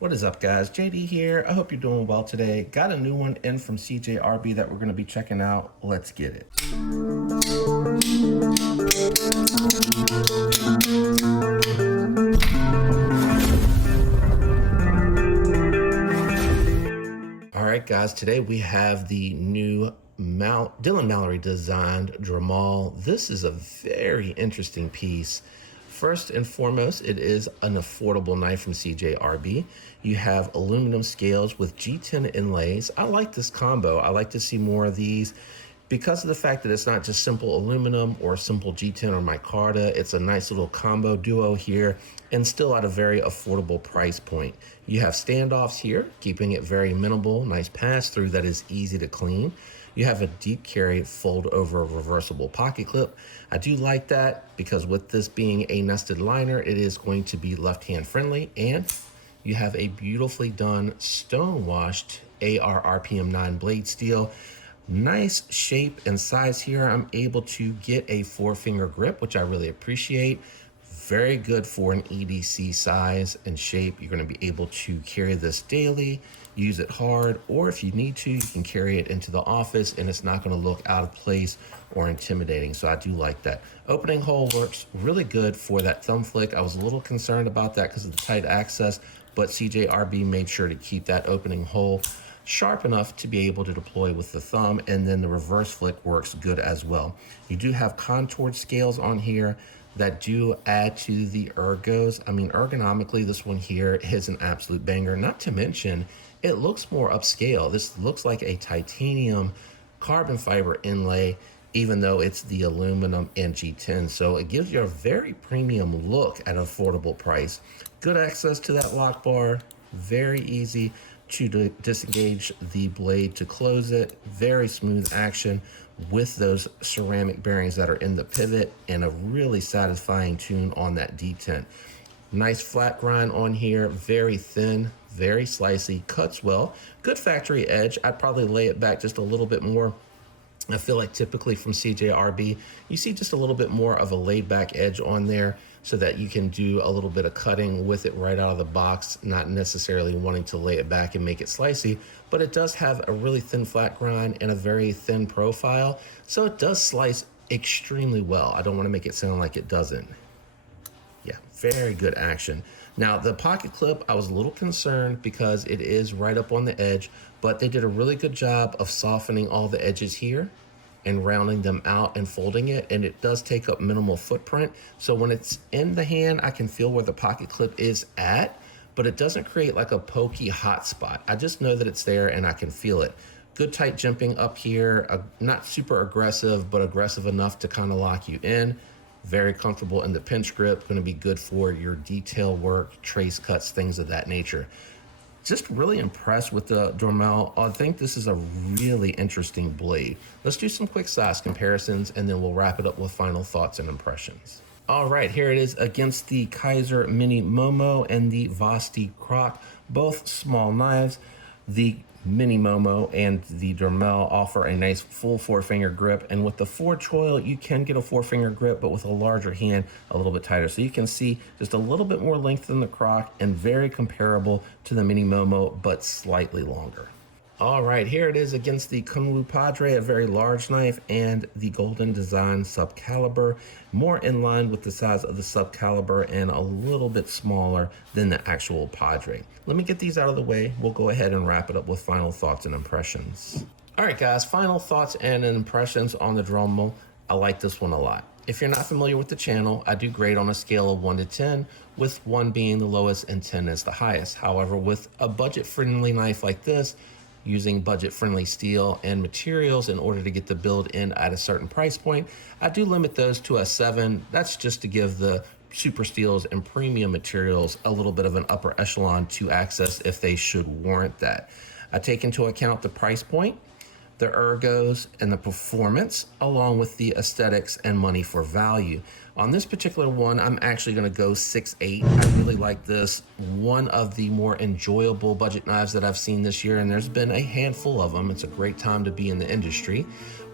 What is up, guys? JD here. I hope you're doing well today. Got a new one in from CJRB that we're going to be checking out. Let's get it. All right, guys, today we have the new Dylan Mallory designed Dromal. This is a very interesting piece. First and foremost, it is an affordable knife from CJRB. You have aluminum scales with G10 inlays. I like this combo. I like to see more of these because of the fact that it's not just simple aluminum or simple G10 or micarta. It's a nice little combo duo here and still at a very affordable price point. You have standoffs here, keeping it very minimal, nice pass through that is easy to clean. You have a deep carry fold over reversible pocket clip. I do like that because with this being a nested liner, it is going to be left hand friendly, and you have a beautifully done stone washed AR RPM 9 blade steel. Nice shape and size here. I'm able to get a 4-finger grip, which I really appreciate. Very good for an EDC size and shape. You're going to be able to carry this daily, use it hard, or if you need to, you can carry it into the office and it's not going to look out of place or intimidating. So I do like that. Opening hole works really good for that thumb flick. I was a little concerned about that because of the tight access, but CJRB made sure to keep that opening hole sharp enough to be able to deploy with the thumb, and then the reverse flick works good as well. You do have contoured scales on here that do add to the ergos. I mean, ergonomically, this one here is an absolute banger. Not to mention, it looks more upscale. This looks like a titanium carbon fiber inlay, even though it's the aluminum and G10. So it gives you a very premium look at an affordable price. Good access to that lock bar, very easy to disengage the blade to close it. Very smooth action with those ceramic bearings that are in the pivot, and a really satisfying tune on that detent. Nice flat grind on here, very thin, very slicey, cuts well. Good factory edge. I'd probably lay it back just a little bit more. I feel like typically from CJRB, you see just a little bit more of a laid back edge on there so that you can do a little bit of cutting with it right out of the box, not necessarily wanting to lay it back and make it slicey, but it does have a really thin flat grind and a very thin profile. So it does slice extremely well. I don't want to make it sound like it doesn't. Yeah, very good action. Now, the pocket clip, I was a little concerned because it is right up on the edge, but they did a really good job of softening all the edges here and rounding them out and folding it, and it does take up minimal footprint. So when it's in the hand, I can feel where the pocket clip is at, but it doesn't create like a pokey hot spot. I just know that it's there and I can feel it. Good tight jimping up here, not super aggressive, but aggressive enough to kind of lock you in. Very comfortable in the pinch grip, going to be good for your detail work, trace cuts, things of that nature. Just really impressed with the Dromal. I think this is a really interesting blade. Let's do some quick size comparisons and then we'll wrap it up with final thoughts and impressions. All right, here it is against the Kaiser Mini Momo and the Vosti Croc, both small knives. The Mini Momo and the Dromal offer a nice full 4-finger grip, and with the Ford Choil you can get a 4-finger grip, but with a larger hand, a little bit tighter. So you can see just a little bit more length than the Croc and very comparable to the Mini Momo, but slightly longer. All right, here it is against the Kunlu Padre, a very large knife, and the Golden Design Subcaliber, more in line with the size of the Subcaliber and a little bit smaller than the actual Padre. Let me get these out of the way. We'll go ahead and wrap it up with final thoughts and impressions. All right, guys, final thoughts and impressions on the Dromal. I like this one a lot. If you're not familiar with the channel, I do grade on a scale of 1 to 10, with 1 being the lowest and 10 is the highest. However, with a budget-friendly knife like this, using budget-friendly steel and materials in order to get the build in at a certain price point, I do limit those to a 7. That's just to give the super steels and premium materials a little bit of an upper echelon to access if they should warrant that. I take into account the price point, the ergos, and the performance, along with the aesthetics and money for value. On this particular one, I'm actually gonna go 6.8. I really like this. One of the more enjoyable budget knives that I've seen this year, and there's been a handful of them. It's a great time to be in the industry,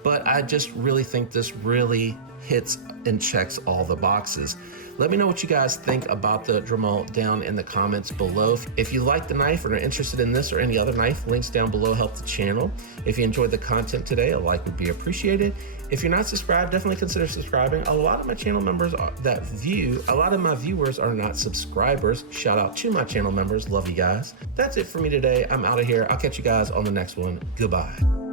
but I just really think this really hits and checks all the boxes. Let me know what you guys think about the Dromal down in the comments below. If you like the knife or are interested in this or any other knife, links down below help the channel. If you enjoyed the content today, a like would be appreciated. If you're not subscribed, definitely consider subscribing. A lot of my channel members a lot of my viewers are not subscribers. Shout out to my channel members. Love you guys. That's it for me today. I'm out of here. I'll catch you guys on the next one. Goodbye.